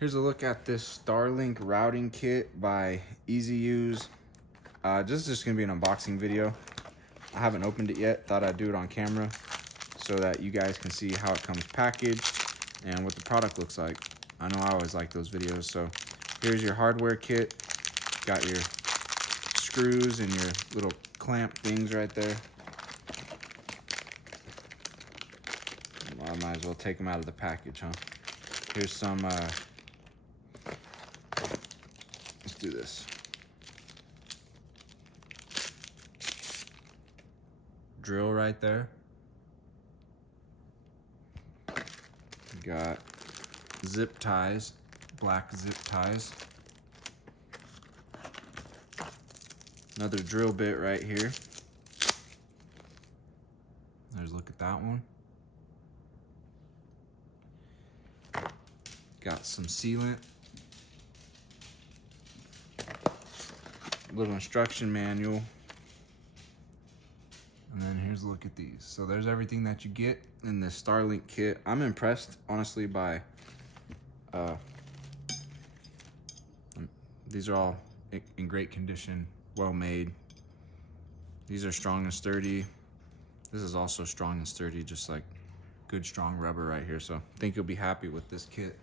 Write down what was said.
Here's a look at this Starlink routing kit by EAZUSE. This is just gonna be an unboxing video. I haven't opened it yet. Thought I'd do it on camera so that you guys can see how it comes packaged and what the product looks like. I know I always like those videos. So here's your hardware kit. Got your screws and your little clamp things right there. Well, I might as well take them out of the package, huh? Here's some, let's do this. Drill right there. Got zip ties, black zip ties. Another drill bit right here. There's a look at that one. Got some sealant. Little instruction manual. And then here's a look at these. So there's everything that you get in this Starlink kit. I'm impressed, honestly, by these are all in great condition, well made. These are strong and sturdy. This is also strong and sturdy, just like good strong rubber right here. So I think you'll be happy with this kit.